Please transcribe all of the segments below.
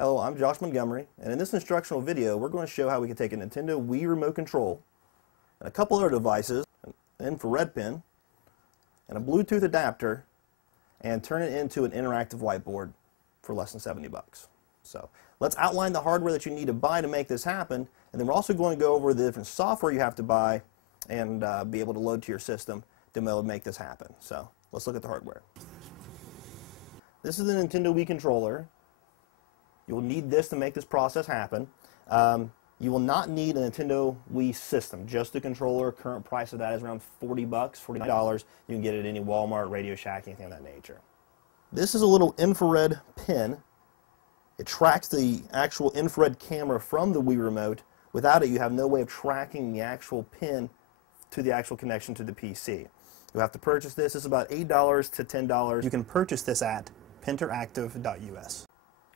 Hello, I'm Josh Montgomery, and in this instructional video we're going to show how we can take a Nintendo Wii remote control and a couple other devices, an infrared pin and a Bluetooth adapter, and turn it into an interactive whiteboard for less than 70 bucks. So let's outline the hardware that you need to buy to make this happen, and then we're also going to go over the different software you have to buy and be able to load to your system to be able to make this happen. So let's look at the hardware. This is the Nintendo Wii controller. You will need this to make this process happen. You will not need a Nintendo Wii system, just the controller. Current price of that is around 40 bucks, $49. You can get it at any Walmart, Radio Shack, anything of that nature. This is a little infrared pin. It tracks the actual infrared camera from the Wii remote. Without it, you have no way of tracking the actual pin to the actual connection to the PC. You'll have to purchase this. It's about $8 to $10. You can purchase this at pinteractive.us,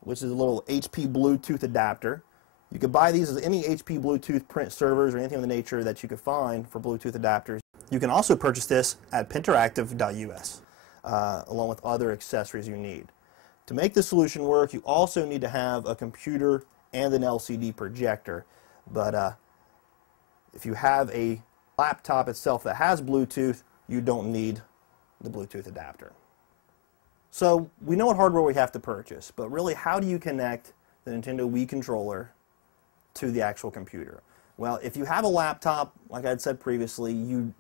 which is a little HP Bluetooth adapter. You could buy these as any HP Bluetooth print servers or anything of the nature that you could find for Bluetooth adapters. You can also purchase this at pinteractive.us, along with other accessories you need. To make this solution work, you also need to have a computer and an LCD projector. But if you have a laptop itself that has Bluetooth, you don't need the Bluetooth adapter. So we know what hardware we have to purchase, but really how do you connect the Nintendo Wii controller to the actual computer? Well, if you have a laptop, like I had said previously, you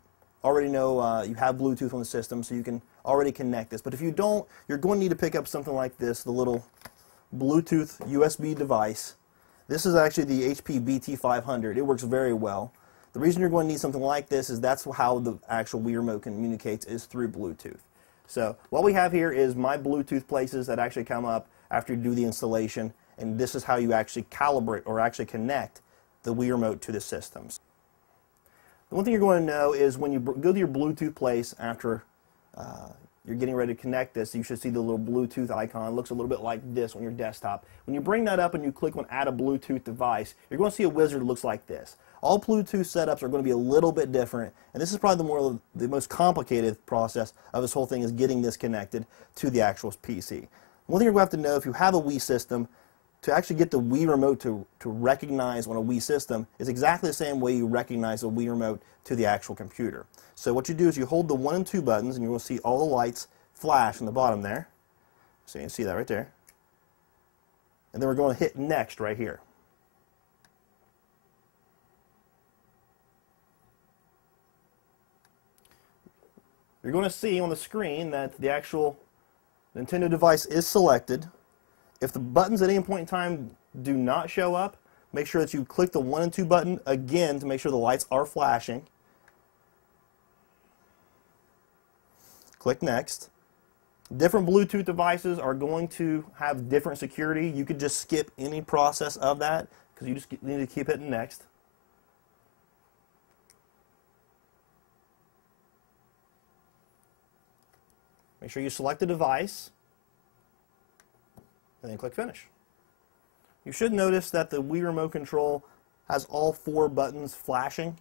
already know you have Bluetooth on the system, so you can already connect this. But if you don't, you're going to need to pick up something like this, the little Bluetooth USB device. This is actually the HP BT500. It works very well. The reason you're going to need something like this is that's how the actual Wii remote communicates, is through Bluetooth. So what we have here is my Bluetooth places that actually come up after you do the installation, and this is how you actually calibrate or actually connect the Wii remote to the systems. The one thing you're going to know is when you go to your Bluetooth place after you're getting ready to connect this, you should see the little Bluetooth icon. It looks a little bit like this on your desktop. When you bring that up and you click on Add a Bluetooth device, you're going to see a wizard that looks like this. All Bluetooth setups are going to be a little bit different, and this is probably the most complicated process of this whole thing, is getting this connected to the actual PC. One thing you're going to have to know, if you have a Wii system, to actually get the Wii remote to recognize on a Wii system is exactly the same way you recognize a Wii remote to the actual computer. So what you do is you hold the 1 and 2 buttons, and you're going to see all the lights flash on the bottom there. So you can see that right there. And then we're going to hit Next right here. You're going to see on the screen that the actual Nintendo device is selected. If the buttons at any point in time do not show up, make sure that you click the 1 and 2 button again to make sure the lights are flashing. Click Next. Different Bluetooth devices are going to have different security. You could just skip any process of that because you just need to keep hitting Next. Make sure you select the device and then click Finish. You should notice that the Wii remote control has all 4 buttons flashing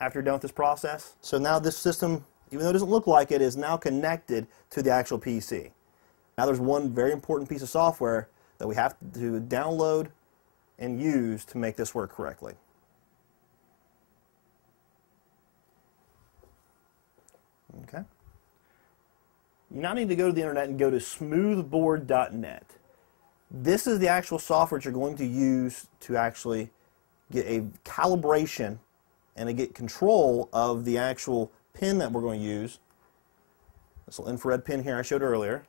after you're done with this process. So now this system, even though it doesn't look like it, is now connected to the actual PC. Now there's one very important piece of software that we have to download and use to make this work correctly. Okay. You now need to go to the internet and go to smoothboard.net. This is the actual software that you're going to use to actually get a calibration and to get control of the actual pin that we're going to use. This little infrared pin here I showed earlier.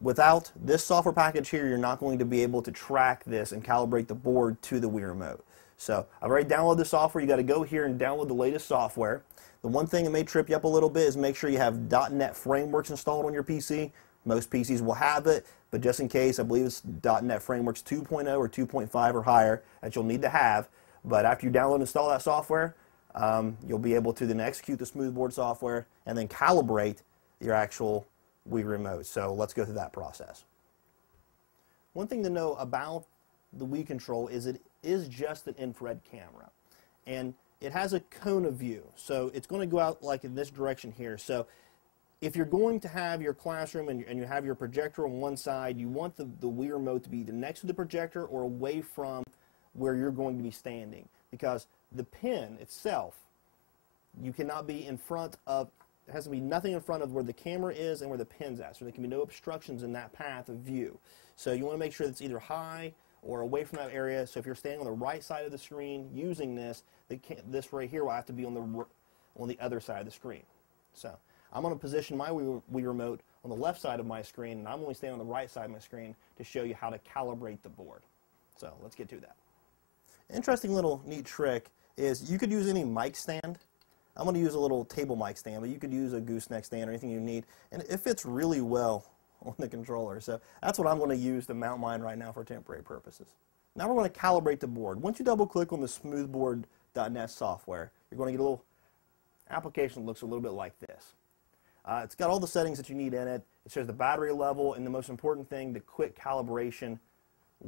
Without this software package here, you're not going to be able to track this and calibrate the board to the Wii remote. So I've already downloaded the software. You got to go here and download the latest software. The one thing that may trip you up a little bit is make sure you have .NET Frameworks installed on your PC. Most PCs will have it, but just in case, I believe it's .NET Frameworks 2.0 or 2.5 or higher that you'll need to have. But after you download and install that software, you'll be able to then execute the Smoothboard software and then calibrate your actual Wii remote. So let's go through that process. One thing to know about the Wii control is it is just an infrared camera. And it has a cone of view. So it's going to go out like in this direction here. So if you're going to have your classroom and you have your projector on one side, you want the Wii Remote to be either next to the projector or away from where you're going to be standing, because the pin itself, you cannot be in front of, there has to be nothing in front of where the camera is and where the pin's at, so there can be no obstructions in that path of view. So you want to make sure that it's either high or away from that area. So if you're standing on the right side of the screen using this, this right here will have to be on the other side of the screen. So I'm going to position my Wii Remote on the left side of my screen, and I'm only standing on the right side of my screen to show you how to calibrate the board. So let's get to that. Interesting little neat trick is you could use any mic stand. I'm going to use a little table mic stand, but you could use a gooseneck stand or anything you need, and it fits really well on the controller. So that's what I'm going to use to mount mine right now for temporary purposes. Now we're going to calibrate the board. Once you double click on the smoothboard.net software, you're going to get a little application that looks a little bit like this. It's got all the settings that you need in it. It shows the battery level, and the most important thing, the quick calibration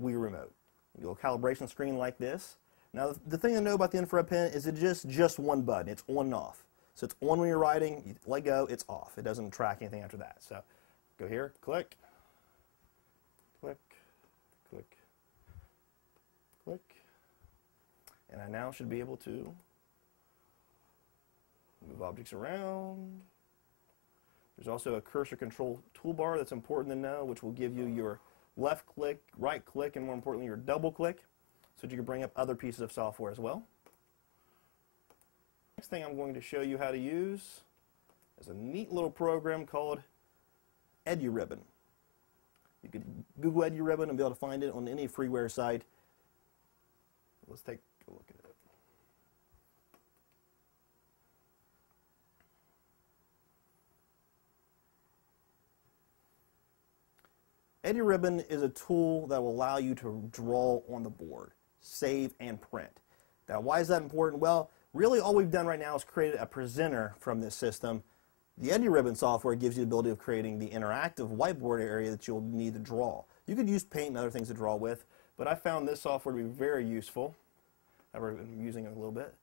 Wii Remote. You go calibration screen like this. Now the thing to know about the infrared pen is it's just one button. It's on and off. So it's on when you're writing, you let go, it's off. It doesn't track anything after that. So go here, click, click, click, click, and I now should be able to move objects around. There's also a cursor control toolbar that's important to know, which will give you your left click, right click, and more importantly your double click, so that you can bring up other pieces of software as well. Next thing I'm going to show you how to use is a neat little program called EduRibbon. You can Google EduRibbon and be able to find it on any freeware site. Let's take a look at it. EduRibbon is a tool that will allow you to draw on the board, save, and print. Now, why is that important? Well, really all we've done right now is created a presenter from this system. The EduRibbon software gives you the ability of creating the interactive whiteboard area that you'll need to draw. You could use paint and other things to draw with, but I found this software to be very useful. I've already been using it a little bit.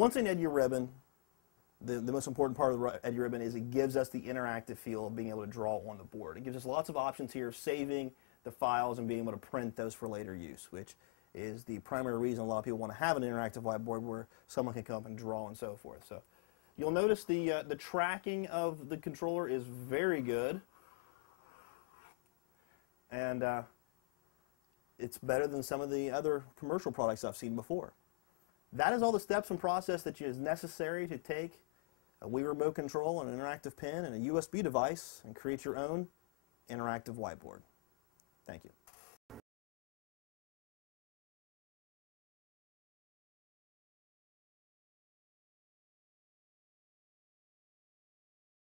Once in EduRibbon, the most important part of EduRibbon is it gives us the interactive feel of being able to draw on the board. It gives us lots of options here of saving the files and being able to print those for later use, which is the primary reason a lot of people want to have an interactive whiteboard where someone can come up and draw and so forth. So you'll notice the tracking of the controller is very good, and it's better than some of the other commercial products I've seen before. That is all the steps and process that is necessary to take a Wii Remote control, an interactive pen, and a USB device and create your own interactive whiteboard. Thank you.